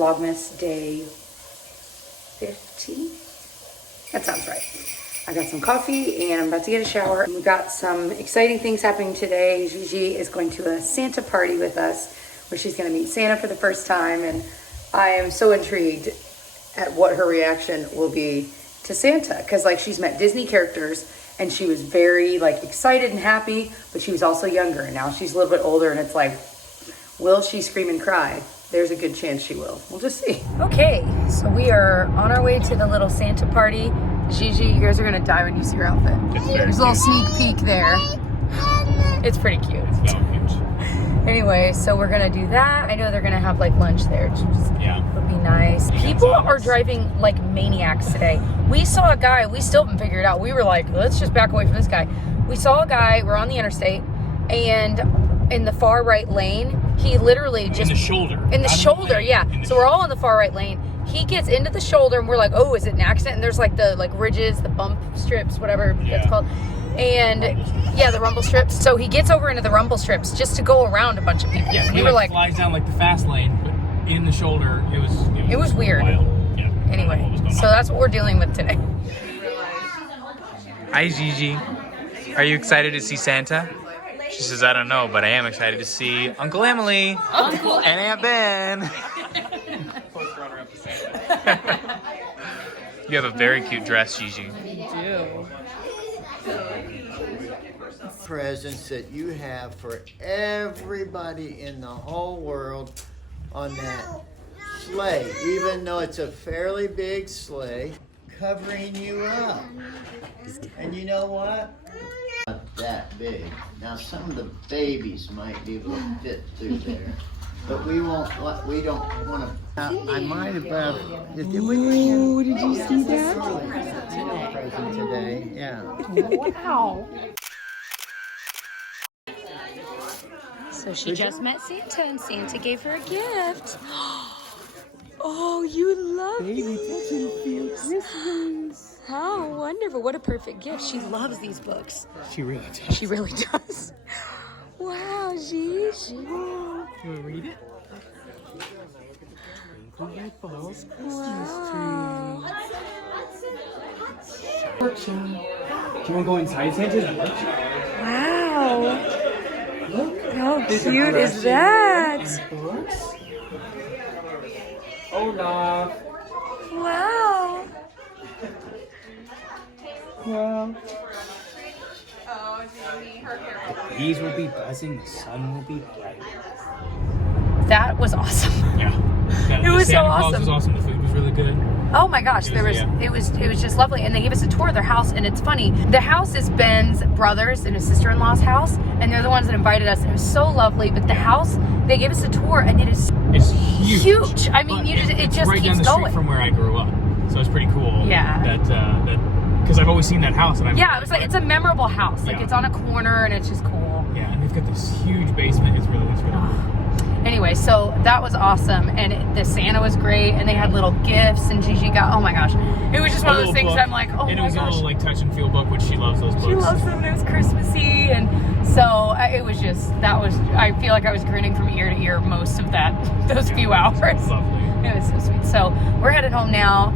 Vlogmas day 15. That sounds right. I got some coffee and I'm about to get a shower. We've got some exciting things happening today. Gigi is going to a Santa party with us where she's going to meet Santa for the first time, and I am so intrigued at what her reaction will be to Santa, because like she's met Disney characters and she was very like excited and happy, but she was also younger, and now she's a little bit older and it's like, will she scream and cry? There's a good chance she will. We'll just see. Okay, so we are on our way to the little Santa party. Gigi, you guys are gonna die when you see her outfit. There's a little sneak peek there. It's pretty cute. It's not huge. Anyway, so we're gonna do that. I know they're gonna have like lunch there. Which would be nice. People are driving like maniacs today. We saw a guy, we still haven't figured it out. We were like, let's just back away from this guy. We saw a guy, we're on the interstate, and in the far right lane, he literally just... In the shoulder. In the shoulder, yeah. So we're all in the far right lane. He gets into the shoulder and we're like, oh, is it an accident? And there's like the ridges, the bump strips, whatever it's called. And yeah, the rumble strips. So he gets over into the rumble strips just to go around a bunch of people. Yeah, we were like, flies down like the fast lane, but in the shoulder, it was weird. Wild. Yeah. Anyway, so that's what we're dealing with today. Hi, Gigi. Are you excited to see Santa? She says, I don't know, but I am excited to see Uncle Emily and Aunt Ben. You have a very cute dress, Gigi. You do. Presents that you have for everybody in the whole world on that sleigh, even though it's a fairly big sleigh, covering you up. And you know what? Not that big. Now some of the babies might be able to fit through there, but we don't want to. I might have. Did you see that? Present today, yeah. Wow. So she just met Santa and Santa gave her a gift. Oh, you love these. How wonderful. What a perfect gift. She loves these books. She really does. She really does. Wow, Gigi. You want to read it? Wow. Do you want to go inside Santa's workshop? Wow. Look. How cute is that? Hola. Wow. Well. The bees will be buzzing, the sun will be bright. That was awesome. Yeah. It was so Santa Claus awesome. was awesome. The food was really good. Oh my gosh, it was just lovely. And they gave us a tour of their house, and it's funny. The house is Ben's brothers and his sister-in-law's house, and they're the ones that invited us. And it was so lovely. But the house, they gave us a tour, and it's huge. I mean, it just right keeps down the going. street from where I grew up, so it's pretty cool. Yeah. That because I've always seen that house, and it was like it's a memorable house. Like it's on a corner, and it's just cool. Yeah, and they've got this huge basement. It's really cool. Anyway, so that was awesome, and the Santa was great, and they had little gifts, and Gigi got, oh my gosh, it was just one of those things book. that I'm like, oh my gosh. And it was a little like touch and feel book, which she loves those books. She loves them, and it was Christmassy, and so it was just, I feel like I was grinning from ear to ear most of those few hours. Lovely. It was so sweet. So we're headed home now.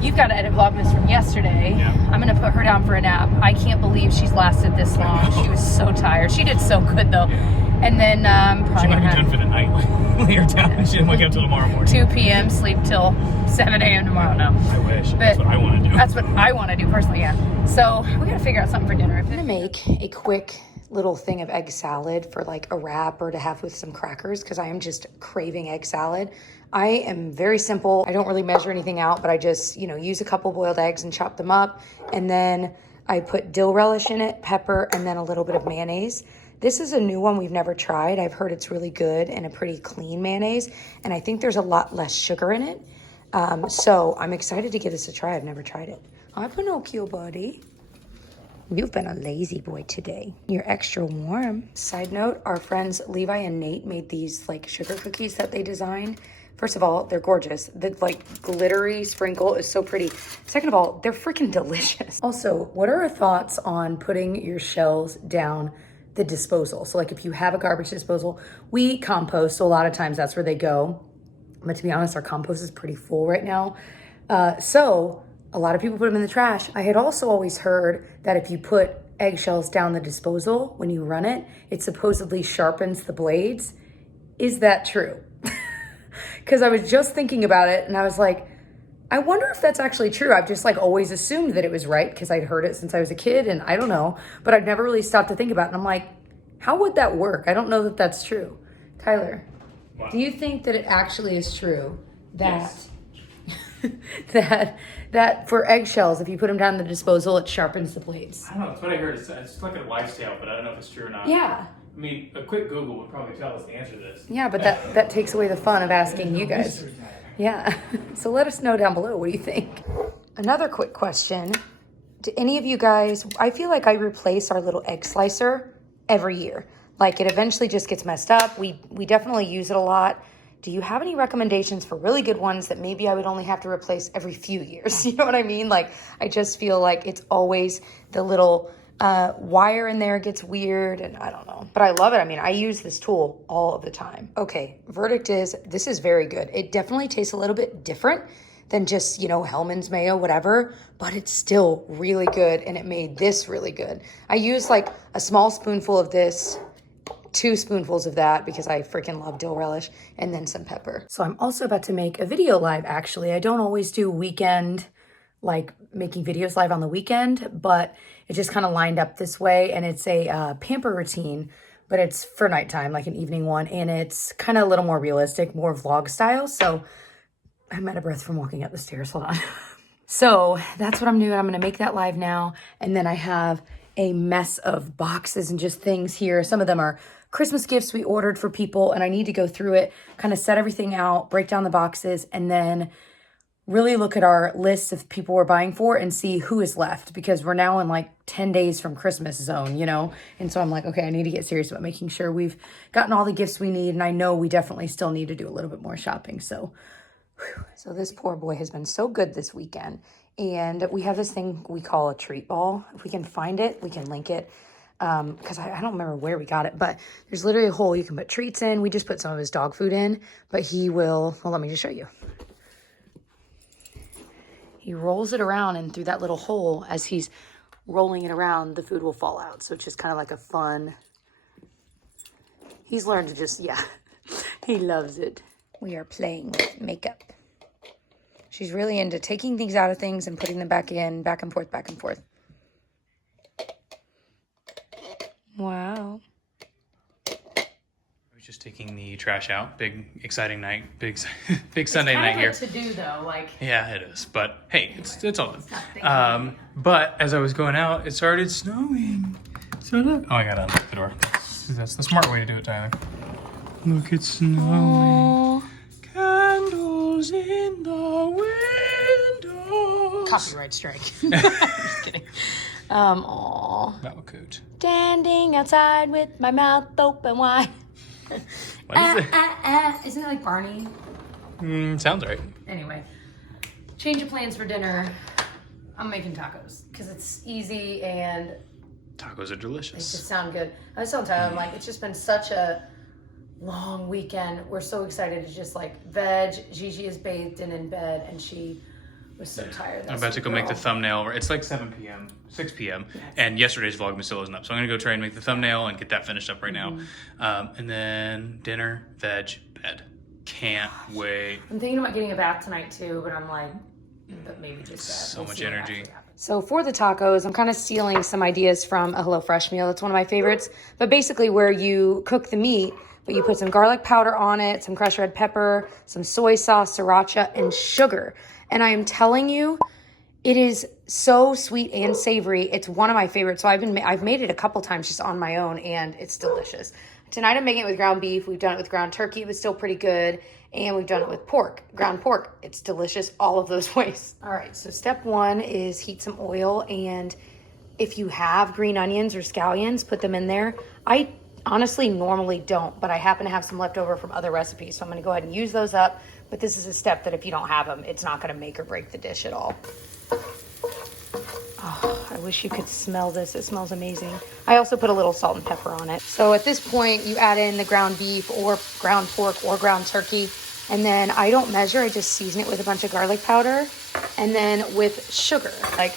You've got to edit Vlogmas from yesterday. Yeah. I'm going to put her down for a nap. I can't believe she's lasted this long. She was so tired. She did so good, though. Yeah. And then she might be done for the night. Lay her down. She didn't wake up till tomorrow morning. 2 p.m. sleep till 7 a.m. tomorrow. No. I wish. That's what I want to do. That's what I want to do personally, yeah. So we got to figure out something for dinner. I'm going to make a quick little thing of egg salad for like a wrap or to have with some crackers because I am just craving egg salad. I am very simple. I don't really measure anything out, but I just, use a couple boiled eggs and chop them up. And then I put dill relish in it, pepper, and then a little bit of mayonnaise. This is a new one we've never tried. I've heard it's really good and a pretty clean mayonnaise. And I think there's a lot less sugar in it. So I'm excited to give this a try. I've never tried it. Hi, Pinocchio, buddy. You've been a lazy boy today. You're extra warm. Side note, our friends Levi and Nate made these like sugar cookies that they designed. First of all, they're gorgeous. The like glittery sprinkle is so pretty. Second of all, they're freaking delicious. Also, what are our thoughts on putting your shells down the disposal? So like if you have a garbage disposal, we compost, so a lot of times that's where they go. But to be honest, our compost is pretty full right now. So a lot of people put them in the trash. I had also always heard that if you put eggshells down the disposal when you run it, it supposedly sharpens the blades. Is that true? Because I was just thinking about it and I was like, I wonder if that's actually true. I've just like always assumed that it was right because I'd heard it since I was a kid and I don't know, but I've never really stopped to think about it. And I'm like, how would that work? I don't know that that's true. Tyler, do you think that it actually is true that that for eggshells, if you put them down the disposal, it sharpens the blades? I don't know. That's what I heard. It's like a lifestyle, but I don't know if it's true or not. Yeah. I mean, a quick Google would probably tell us the answer to this. Yeah, but that takes away the fun of asking you guys. Yeah. So let us know down below. What do you think? Another quick question. Do any of you guys, I feel like I replace our little egg slicer every year. Like it eventually just gets messed up. We definitely use it a lot. Do you have any recommendations for really good ones that maybe I would only have to replace every few years? You know what I mean? Like I just feel like it's always the little wire in there gets weird and I don't know, but I love it. I mean, I use this tool all of the time. Okay, verdict is this is very good. It definitely tastes a little bit different than just, you know, Hellman's mayo, whatever, but it's still really good and it made this really good. I use like a small spoonful of this, 2 spoonfuls of that because I freaking love dill relish, and then some pepper. So I'm also about to make a video live actually. I don't always do weekend, like making videos live on the weekend, but it just kind of lined up this way, and it's a pamper routine, but it's for nighttime, like an evening one, and it's kind of a little more realistic, more vlog style. So I'm out of breath from walking up the stairs, hold on. So that's what I'm doing. I'm gonna make that live now, and then I have a mess of boxes and just things here. Some of them are Christmas gifts we ordered for people, and I need to go through it, kind of set everything out, break down the boxes, and then really look at our lists of people we're buying for and see who is left, because we're now in like 10 days from Christmas zone, you know? And so I'm like, okay, I need to get serious about making sure we've gotten all the gifts we need. And I know we definitely still need to do a little bit more shopping. So, so this poor boy has been so good this weekend. And we have this thing we call a treat ball. If we can find it, we can link it. Because I don't remember where we got it, but there's literally a hole you can put treats in. We just put some of his dog food in, but he will, well, let me just show you. He rolls it around, and through that little hole, as he's rolling it around, the food will fall out. So it's just kind of like a fun, he's learned to just, yeah, he loves it. We are playing with makeup. She's really into taking things out of things and putting them back in, back and forth, back and forth. Wow. Just taking the trash out. Big exciting night. Big Sunday night here. To do though, like. Yeah, it is. But hey, it's all good. But as I was going out, it started snowing. So look. Oh, I gotta unlock the door. That's the smart way to do it, Tyler. Look, it's snowing. Aww. Candles in the windows. Copyright strike. Just kidding. Aww. Malcoot. Standing outside with my mouth open wide. What is it? Isn't it like Barney? Sounds right. Anyway, change of plans for dinner. I'm making tacos because it's easy and Tacos are they delicious. just sound good. I was telling Tyler, I'm like, it's just been such a long weekend. We're so excited to just like veg. Gigi is bathed and in bed, and she was so tired. I'm about to go make the thumbnail. It's like 7 p.m., 6 p.m. And yesterday's Vlogmas still isn't up. So I'm going to go try and make the thumbnail and get that finished up right now. And then dinner, veg, bed. Can't wait. I'm thinking about getting a bath tonight too, but I'm like, but maybe just that. So much energy. So for the tacos, I'm kind of stealing some ideas from a HelloFresh meal. That's one of my favorites. But basically where you cook the meat, but you put some garlic powder on it, some crushed red pepper, some soy sauce, sriracha, and sugar. And I am telling you, it is so sweet and savory. It's one of my favorites. So I've made it a couple times just on my own, and it's delicious. Tonight I'm making it with ground beef. We've done it with ground turkey. It was still pretty good. And we've done it with pork, ground pork. It's delicious all of those ways. All right, so step 1 is heat some oil. And if you have green onions or scallions, put them in there. I honestly normally don't, but I happen to have some left over from other recipes. So I'm gonna go ahead and use those up. But this is a step that if you don't have them, it's not gonna make or break the dish at all. Oh, I wish you could smell this. It smells amazing. I also put a little salt and pepper on it. So at this point, you add in the ground beef or ground pork or ground turkey. And then I don't measure, I just season it with a bunch of garlic powder. And then with sugar, like,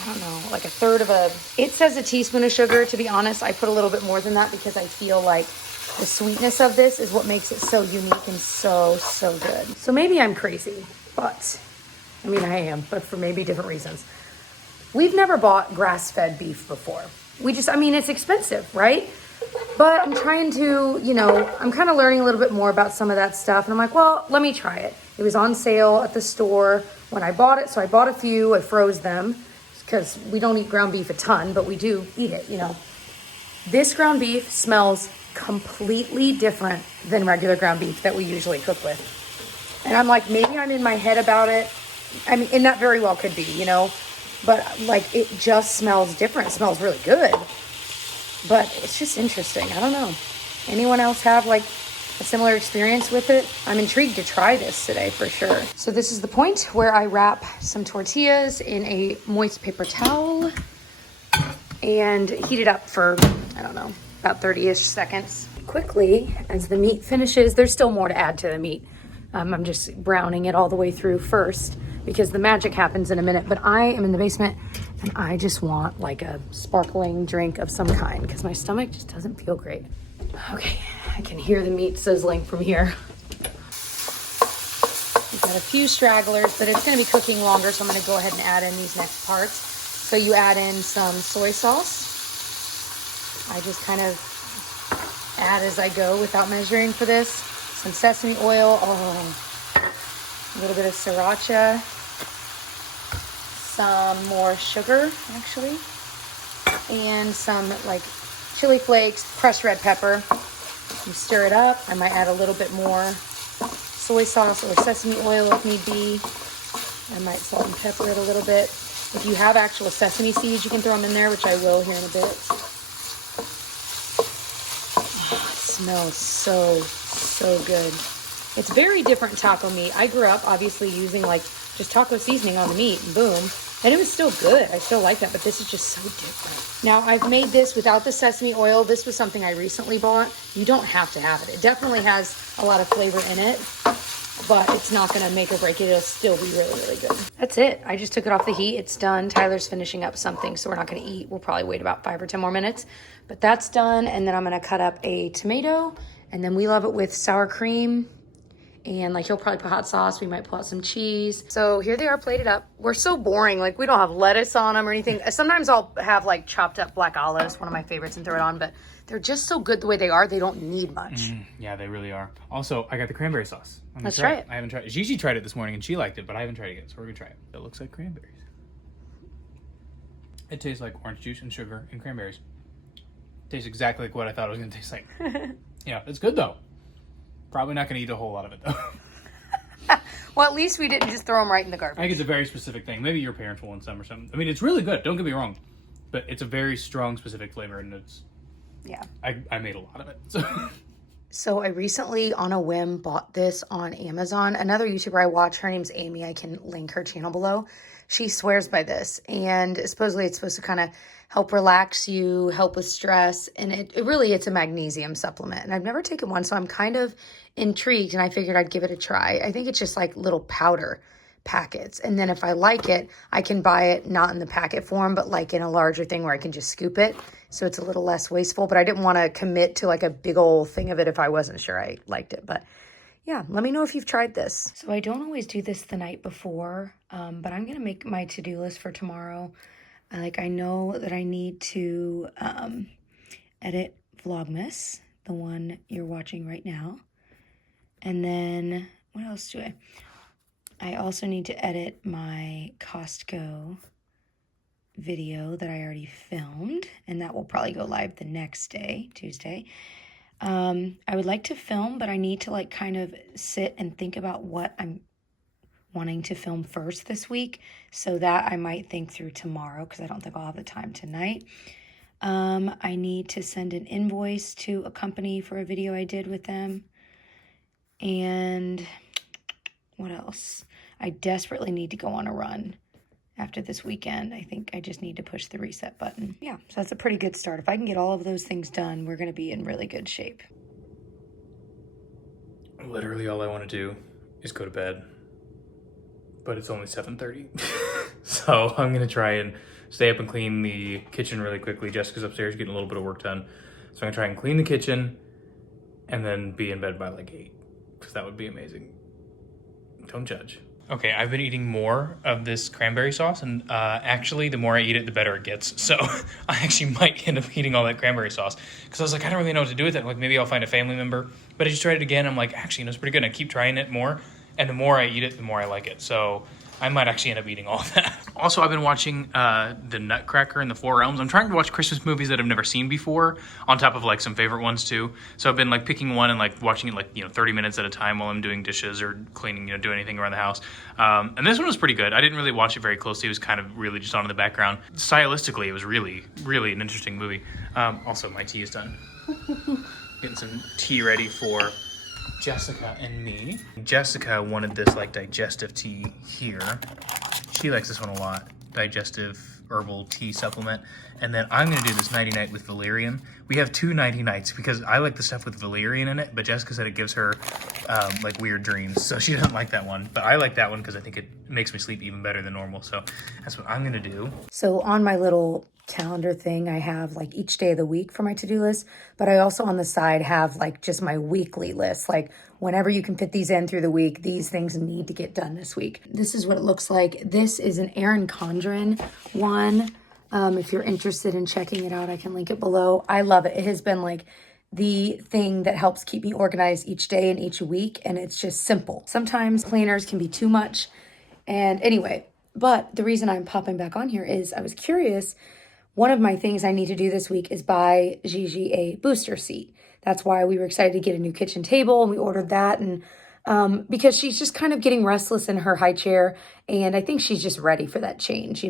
I don't know, like it says a teaspoon of sugar. To be honest, I put a little bit more than that because I feel like the sweetness of this is what makes it so unique and so good. So maybe I'm crazy, but I mean, I am, but for maybe different reasons. We've never bought grass-fed beef before. I mean, it's expensive, right? But I'm trying to, I'm kind of learning a little bit more about some of that stuff. And I'm like, well, let me try it. It was on sale at the store when I bought it. So I bought a few, I froze them because we don't eat ground beef a ton, but we do eat it, This ground beef smells completely different than regular ground beef that we usually cook with. And I'm like, maybe I'm in my head about it. I mean, and that very well could be, but like it just smells different. It smells really good, but it's just interesting. I don't know. Anyone else have like a similar experience with it? I'm intrigued to try this today for sure. So this is the point where I wrap some tortillas in a moist paper towel and heat it up for, I don't know, about 30-ish seconds. Quickly, as the meat finishes, there's still more to add to the meat. I'm just browning it all the way through first because the magic happens in a minute, but I am in the basement and I just want like a sparkling drink of some kind because my stomach just doesn't feel great. Okay, I can hear the meat sizzling from here. We've got a few stragglers, but it's gonna be cooking longer, so I'm gonna go ahead and add in these next parts. So you add in some soy sauce. I just kind of add as I go without measuring for this. Some sesame oil, a little bit of sriracha, some more sugar actually, and some like chili flakes, crushed red pepper. You stir it up. I might add a little bit more soy sauce or sesame oil if need be. I might salt and pepper it a little bit. If you have actual sesame seeds, you can throw them in there, which I will here in a bit. Oh, it smells so good. It's very different taco meat. I grew up obviously using like just taco seasoning on the meat and boom. And it was still good. I still like that, but this is just so different. Now I've made this without the sesame oil. This was something I recently bought. You don't have to have it. It definitely has a lot of flavor in it, but it's not gonna make or break it. It'll still be really good. That's it. I just took it off the heat. It's done. Tyler's finishing up something, so we're not gonna eat. We'll probably wait about 5 or 10 more minutes, but that's done. And then I'm gonna cut up a tomato, and then we love it with sour cream. And like he'll probably put hot sauce. We might pull out some cheese. So here they are plated up. We're so boring. Like we don't have lettuce on them or anything. Sometimes I'll have like chopped up black olives, one of my favorites, and throw it on. But they're just so good the way they are. They don't need much. Yeah, they really are. Also, I got the cranberry sauce. Let's try it. I haven't tried it. Gigi tried it this morning and she liked it, but I haven't tried it yet. So we're gonna try it. It looks like cranberries. It tastes like orange juice and sugar and cranberries. It tastes exactly like what I thought it was gonna taste like. Yeah, it's good though. Probably not gonna eat a whole lot of it though. Well, at least we didn't just throw them right in the garbage. I think it's a very specific thing. Maybe your parents will want some or something. I mean, it's really good. Don't get me wrong, but it's a very strong, specific flavor, and it's. Yeah. I made a lot of it. So. So I recently, on a whim, bought this on Amazon. Another YouTuber I watch, her name's Amy. I can link her channel below. She swears by this, and supposedly it's supposed to kind of help relax you, help with stress, and it's a magnesium supplement. And I've never taken one, so I'm kind of intrigued, and I figured I'd give it a try. I think it's just like little powder packets, and then if I like it, I can buy it not in the packet form, but like in a larger thing where I can just scoop it, so it's a little less wasteful. But I didn't want to commit to like a big old thing of it if I wasn't sure I liked it. But yeah, let me know if you've tried this. So I don't always do this the night before, but I'm gonna make my to-do list for tomorrow. I know that I need to edit Vlogmas, the one you're watching right now. And then, what else do I also need to edit my Costco video that I already filmed, and that will probably go live the next day, Tuesday. I would like to film, but I need to like kind of sit and think about what I'm wanting to film first this week, so that I might think through tomorrow because I don't think I'll have the time tonight. I need to send an invoice to a company for a video I did with them. And what else? I desperately need to go on a run after this weekend. I think I just need to push the reset button. Yeah, so that's a pretty good start. If I can get all of those things done, we're going to be in really good shape. literally all I want to do is go to bed. But it's only 7:30. So I'm gonna try and stay up and clean the kitchen really quickly. Jessica's upstairs getting a little bit of work done. So I'm gonna try and clean the kitchen and then be in bed by like 8, because that would be amazing. Don't judge. Okay, I've been eating more of this cranberry sauce, and actually the more I eat it, the better it gets. So I actually might end up eating all that cranberry sauce, because I was like, I don't really know what to do with it. Like, maybe I'll find a family member. But I just tried it again. I'm like, actually, it's pretty good. And I keep trying it more. And the more I eat it, the more I like it. So I might actually end up eating all of that. Also, I've been watching The Nutcracker and the Four Realms. I'm trying to watch Christmas movies that I've never seen before, on top of like some favorite ones too. So I've been like picking one and like watching it like, 30 minutes at a time while I'm doing dishes or cleaning, doing anything around the house. And this one was pretty good. I didn't really watch it very closely. It was kind of really just on in the background. Stylistically, it was really, really an interesting movie. Also, my tea is done. Getting some tea ready for Jessica and me. Jessica wanted this like digestive tea here. She likes this one a lot. Digestive herbal tea supplement. And then I'm gonna do this nighty night with valerian. We have 2 nighty nights because I like the stuff with valerian in it, but Jessica said it gives her like weird dreams. So she doesn't like that one, but I like that one because I think it makes me sleep even better than normal. So that's what I'm gonna do. So on my little calendar thing, I have like each day of the week for my to-do list, but I also on the side have like just my weekly list. Like whenever you can fit these in through the week, these things need to get done this week. This is what it looks like. This is an Erin Condren one. If you're interested in checking it out, I can link it below. I love it. It has been like the thing that helps keep me organized each day and each week, and it's just simple. Sometimes planners can be too much. And anyway, but the reason I'm popping back on here is I was curious. One of my things I need to do this week is buy Gigi a booster seat. That's why we were excited to get a new kitchen table, and we ordered that. And because she's just kind of getting restless in her high chair, and I think she's just ready for that change,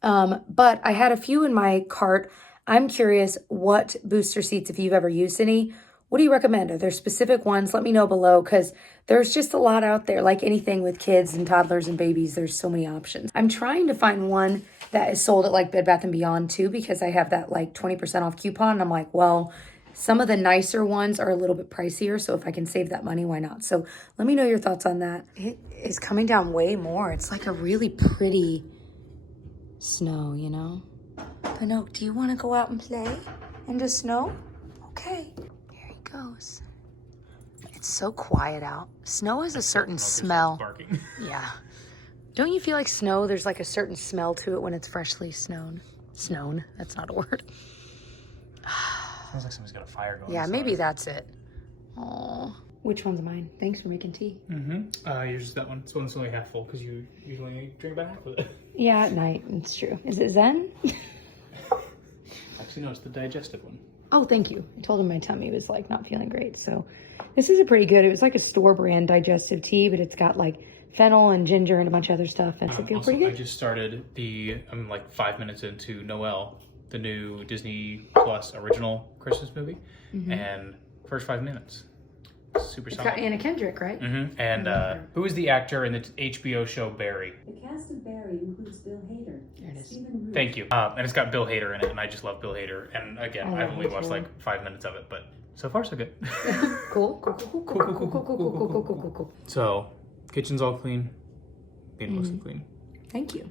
But I had a few in my cart. I'm curious what booster seats, if you've ever used any, what do you recommend? Are there specific ones? Let me know below, because there's just a lot out there. Like anything with kids and toddlers and babies, there's so many options. I'm trying to find one that is sold at like Bed Bath & Beyond too, because I have that like 20% off coupon. And I'm like, well, some of the nicer ones are a little bit pricier. So if I can save that money, why not? So let me know your thoughts on that. It is coming down way more. It's like a really pretty snow, Pinocchio, do you want to go out and play in the snow? Okay, here he goes. It's so quiet out. Snow has a certain smell. Barking. Yeah. Don't you feel like snow, there's like a certain smell to it when it's freshly snown? Snown, that's not a word. Sounds like someone's got a fire going. Yeah, maybe that's it. Oh, which one's mine? Thanks for making tea. Yours is that one. This one's only half full because you usually drink about half of it. Yeah, at night, it's true. Is it Zen? Actually, no, it's the digestive one. Oh, thank you. I told him my tummy was like not feeling great. So this is a pretty good, it was like a store brand digestive tea, but it's got like fennel and ginger and a bunch of other stuff. And it's feels pretty good. I just started I'm like 5 minutes into Noel, the new Disney Plus original Christmas movie. And first 5 minutes. Super solid. Got Anna Kendrick, right? And who is the actor in the HBO show Barry? The cast of Barry includes Bill Hader. There it is. Stephen Root. Thank you. And it's got Bill Hader in it, and I just love Bill Hader. And again, I I've love only him watched too. like 5 minutes of it, but so far so good. Cool. So, kitchen's all clean. Being mostly clean. Thank you.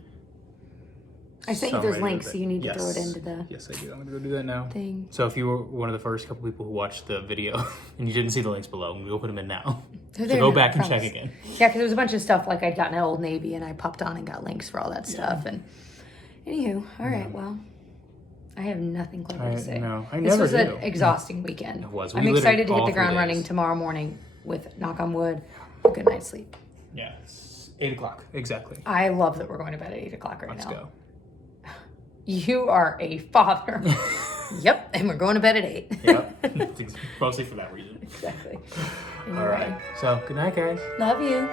I sent So you those ready to links, go so to you need to bed. throw it into the Yes, I do. I'm gonna go do that now. thing. So if you were one of the first couple people who watched the video and you didn't see the links below, we'll put them in now. They're So there go now, back I and check promise. again. Yeah, because there was a bunch of stuff like I'd gotten at Old Navy, and I popped on and got links for all that stuff. And anywho, all right, well, I have nothing clever to say. No, I This never was do. an exhausting weekend. It was. I'm We excited to literally hit the all ground 3 running days. tomorrow morning with, knock on wood, a good night's sleep. Yeah, it's 8 o'clock exactly. I love that we're going to bed at 8 o'clock right Let's now. go. You are a father. Yep, and we're going to bed at 8. Yep, mostly for that reason. Exactly. All right. So good night, guys. Love you.